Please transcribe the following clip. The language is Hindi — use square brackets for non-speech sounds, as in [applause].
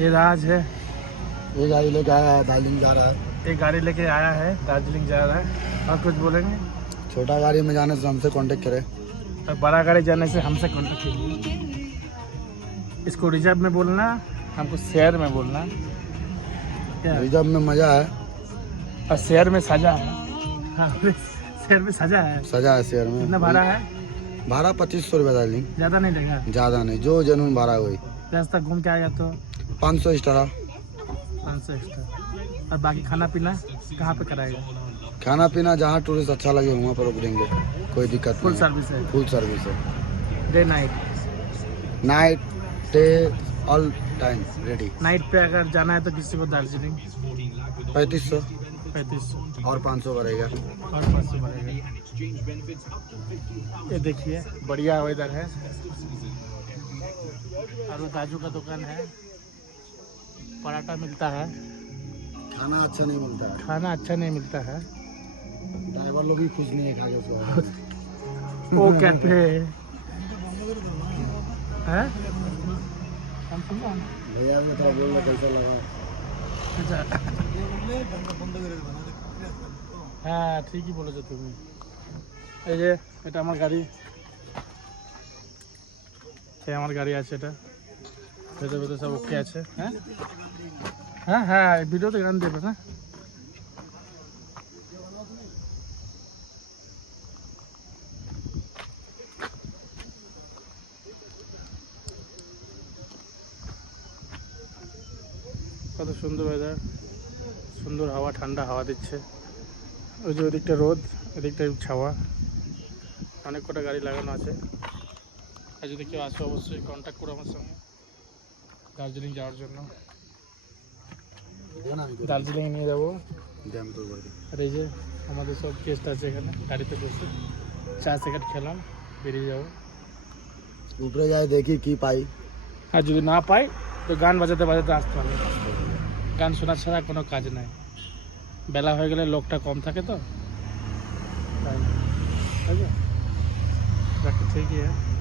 ये राज है। ये गाड़ी लेके आया है दार्जिलिंग जा रहा है। एक गाड़ी लेके आया है दार्जिलिंग जा रहा है। और कुछ बोलेंगे? छोटा गाड़ी में जाने से हमसे कांटेक्ट करें। और बड़ा गाड़ी जाने से हमसे कॉन्टेक्ट कीजिए इसको रिज़र्व में बोलना हमको शेयर में बोलना। क्या? रिज़र्व में मज़ा है। और शेयर में सजा है। हाँ [laughs] शेयर में सजा है। सजा है शेयर में। कितना भाड़ा है? भाड़ा पच्चीस सौ रुपये ज़्यादा नहीं लेगा ज़्यादा नहीं जो जनून भाड़ा है वही रास्ता घूम के आएगा तो? पाँच सौ एक्स्ट्रा पाँच सौ एक्स्ट्रा और बाकी खाना पीना कहाँ पे कराएगा? खाना पीना जहाँ टूरिस्ट अच्छा लगे वहाँ पर रुक देंगे कोई दिक्कत फुल सर्विस है। फुल सर्विस है। Day night night day all time ready night पे अगर जाना है तो किसी को दार्जिलिंग? पैंतीस सौ। पैंतीस। और पाँच सौ बढ़ेगा। और पाँच सौ बढ़ेगा। ये देखिए। बढ़िया वेदर है। और वो दाजू का दुकान है। पराठा मिलता है। खाना अच्छा नहीं मिलता है। खाना अच्छा नहीं मिलता है। ड्राइवर लोग भी खुश नहीं है खाने के वो कहते हैं। भैया कैसा लगा? अच्छा। হ্যাঁ ঠিকই বলেছ তুমি। এই যে, এটা আমার গাড়ি। এই আমার গাড়ি আছে এটা। ভেতরে ভেতরে সব ওকে আছে হ্যাঁ? হ্যাঁ হ্যাঁ ভিডিওতে গান দেবে না কত সুন্দর ওয়েদার সুন্দর হাওয়া ঠান্ডা হাওয়া দিচ্ছে। ওই যে ওদিকটা রোদ এদিকটা ছাওয়া। অনেক কটা গাড়ি লাগানো আছে। আর যদি কেউ আসে অবশ্যই কন্ট্যাক্ট করো আমার সঙ্গে। দার্জিলিং যাওয়ার জন্য। দার্জিলিং নিয়ে যাব। আর এই যে আমাদের সব গেস্ট আছে এখানে গাড়িতে বসে। চা সেকেন্ড খেলাম বেরিয়ে যাব। উপরে যাই দেখি কি পাই। আর যদি না পাই তো গান বাজাতে বাজাতে আসতে হবে। গান শোনা ছাড়া কোনো কাজ নাই বেলা হয়ে গেলে লোকটা কম থাকে তো তাই না? তাই তো? ঠিকই আছে